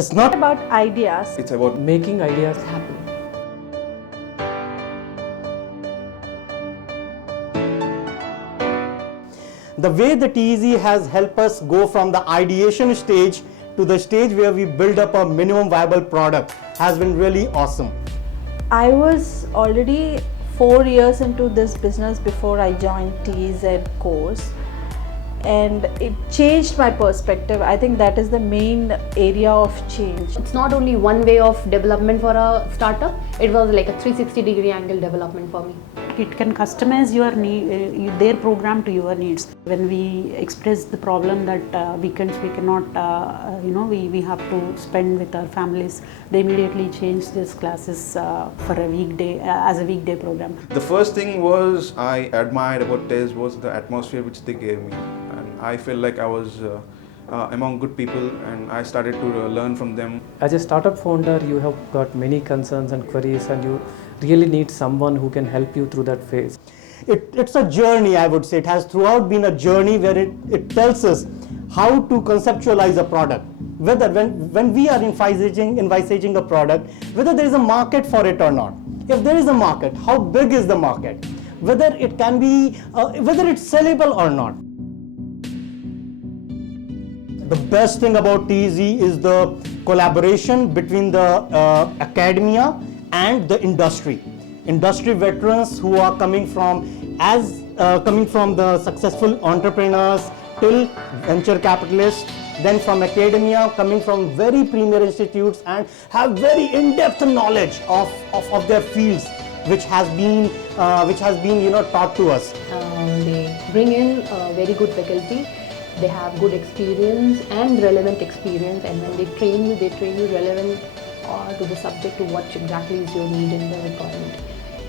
It's not about ideas. It's about making ideas happen. the way the TEZ has helped us go from the ideation stage to the stage where we build up a minimum viable product has been really awesome. I was already 4 years into this business before I joined TEZ course, and it changed my perspective. I think that is the main area of change. It's not only one way of development for a startup, it was like a 360-degree angle development for me. It can customize your their program to your needs. When we express the problem that weekends we cannot, we have to spend with our families, they immediately change these classes for a weekday, as a weekday program. the first thing was I admired about TEZ was the atmosphere which they gave me, and I felt like I was among good people, and I started to learn from them. As a startup founder, you have got many concerns and queries, and you really need someone who can help you through that phase. It's a journey, I would say. It has throughout been a journey where it tells us how to conceptualize a product. Whether when we are envisaging a product, whether there is a market for it or not. If there is a market, how big is the market? Whether it can be, whether it's sellable or not. The best thing about TEZ is the collaboration between the academia and the industry veterans who are coming from the successful entrepreneurs till venture capitalists, then from academia, coming from very premier institutes and have very in-depth knowledge of their fields, which has been taught to us. They bring in very good faculty. They have good experience and relevant experience, and when they train you relevant to the subject, to what exactly is your need and the requirement.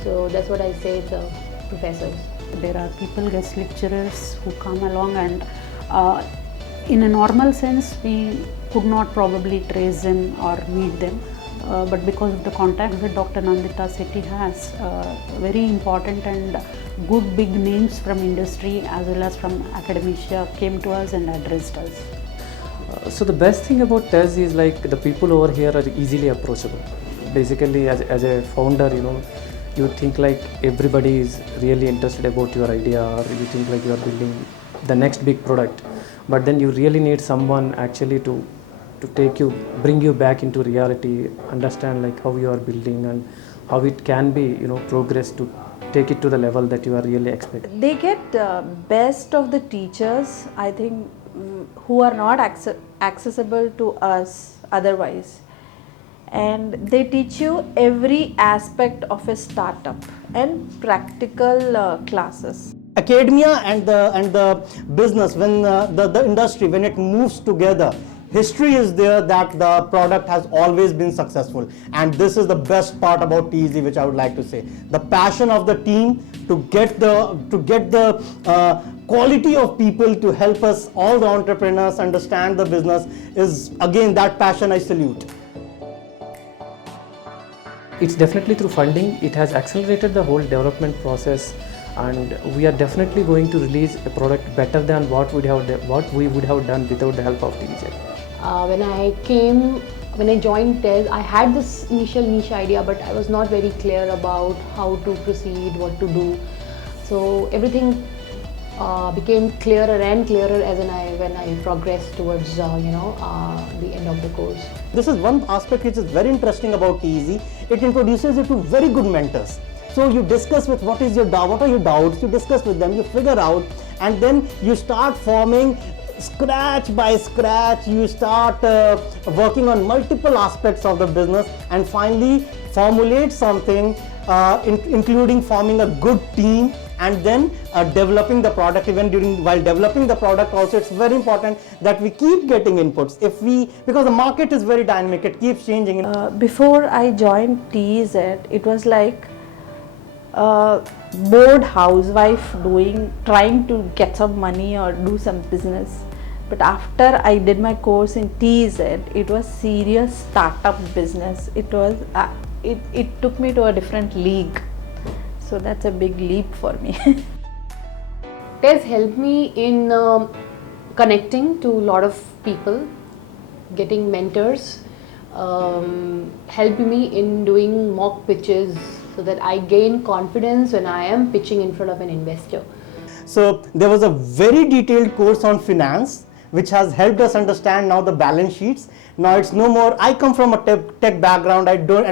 So that's what I say to professors. There are people, guest lecturers who come along, and in a normal sense we could not probably trace them or meet them, but because of the contact that Dr. Nandita Sethi has, very important and good big names from industry as well as from academia came to us and addressed us. So the best thing about TEZ is like the people over here are easily approachable. Basically, as a founder, you think like everybody is really interested about your idea, or you think like you are building the next big product, but then you really need someone actually to bring you back into reality, understand like how you are building and how it can be progress to take it to the level that you are really expecting. They get best of the teachers, I think, who are not accessible to us otherwise, and they teach you every aspect of a startup and practical classes. Academia and the business, when the industry, when it moves together, history is there that the product has always been successful, and this is the best part about TEZ, which I would like to say. The passion of the team to get the quality of people to help us, all the entrepreneurs, understand the business is, again, that passion I salute. It's definitely through funding. It has accelerated the whole development process, and we are definitely going to release a product better than what we would have done without the help of TEZ. When I joined TEZ, I had this initial niche idea, but I was not very clear about how to proceed, what to do. So everything became clearer and clearer when I progressed towards the end of the course. This is one aspect which is very interesting about TEZ. It introduces you to very good mentors. So you discuss with what are your doubts, you discuss with them, you figure out, and then you start forming scratch by scratch. You start working on multiple aspects of the business and finally formulate something, including forming a good team, and then developing the product. Even while developing the product also, it's very important that we keep getting inputs. Because the market is very dynamic, it keeps changing. Before I joined TEZ, it was like a bored housewife trying to get some money or do some business. But after I did my course in TEZ, it was serious startup business. It took me to a different league. So that's a big leap for me. TEZ helped me in connecting to a lot of people, getting mentors, helped me in doing mock pitches so that I gain confidence when I am pitching in front of an investor. So there was a very detailed course on finance which has helped us understand now the balance sheets. Now it's no more, I come from a tech background, I don't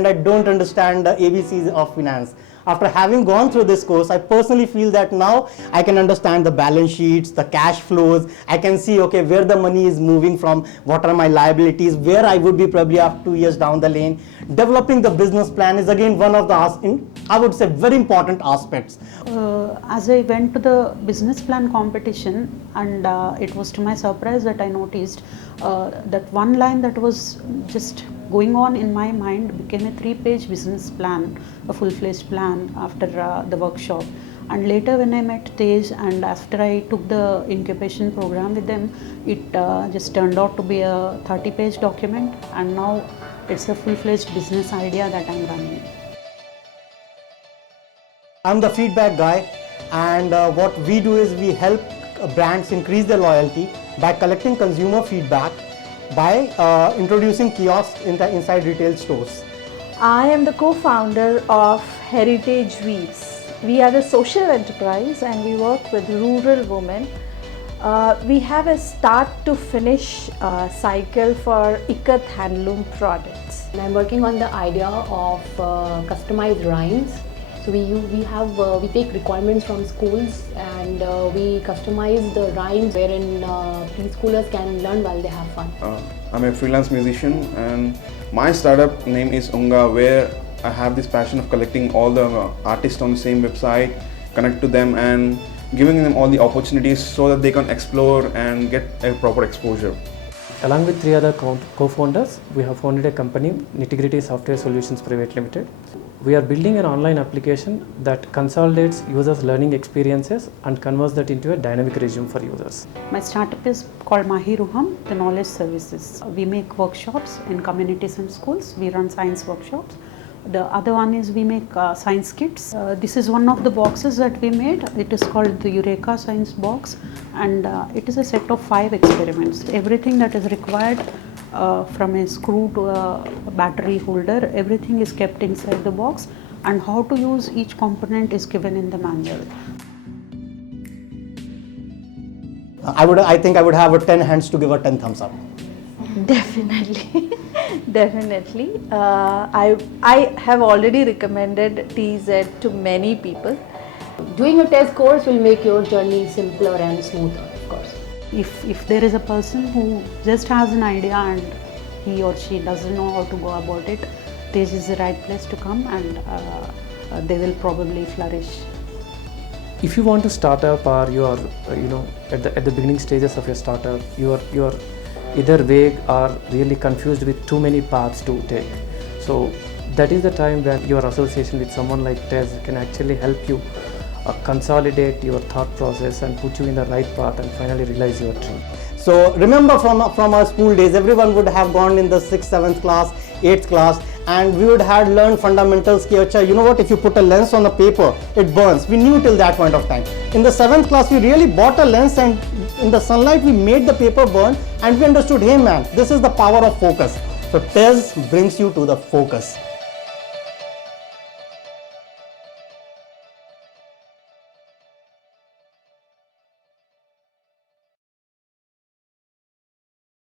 understand the ABCs of finance. After having gone through this course, I personally feel that now I can understand the balance sheets, the cash flows. I can see, okay, where the money is moving from, what are my liabilities, where I would be probably after 2 years down the lane. Developing the business plan is again one of the, I would say, very important aspects. As I went to the business plan competition, and it was to my surprise that I noticed that one line that was just going on in my mind became a 3-page business plan, a full-fledged plan after the workshop. And later when I met TEZ and after I took the incubation program with them, it just turned out to be a 30-page document, and now it's a full-fledged business idea that I'm running. I'm the feedback guy, and what we do is we help brands increase their loyalty by collecting consumer feedback, by introducing kiosks inside retail stores. I am the co-founder of Heritage Weaves. We are a social enterprise and we work with rural women. We have a start to finish cycle for Ikat handloom products. And I'm working on the idea of customized rhymes. So we take requirements from schools and we customize the rhymes wherein preschoolers can learn while they have fun. I'm a freelance musician and my startup name is Unga, where I have this passion of collecting all the artists on the same website, connect to them and giving them all the opportunities so that they can explore and get a proper exposure. Along with 3 other co-founders, we have founded a company, Nitty-Gritty Software Solutions Private Limited. We are building an online application that consolidates users' learning experiences and converts that into a dynamic resume for users. My startup is called Mahi Ruham, the Knowledge Services. We make workshops in communities and schools. We run science workshops. The other one is we make science kits. This is one of the boxes that we made. It is called the Eureka Science Box, and it is a set of 5 experiments. Everything that is required from a screw to a battery holder, everything is kept inside the box, and how to use each component is given in the manual. I think I would have 10 hands to give a 10 thumbs up. Definitely, definitely. I have already recommended TEZ to many people. Doing a TEZ course will make your journey simpler and smoother, of course. If there is a person who just has an idea and he or she doesn't know how to go about it, TEZ is the right place to come, and they will probably flourish. If you want to start up, or you are at the beginning stages of your startup, you are either vague or really confused with too many paths to take. So that is the time when your association with someone like TEZ can actually help you consolidate your thought process and put you in the right path and finally realize your dream. So remember from our school days, everyone would have gone in the 6th, 7th class, 8th class, and we would have learned fundamentals. You know what, if you put a lens on the paper, it burns. We knew till that point of time. In the 7th class, we really bought a lens, and in the sunlight, we made the paper burn, and we understood, hey man, this is the power of focus. So TEZ brings you to the focus.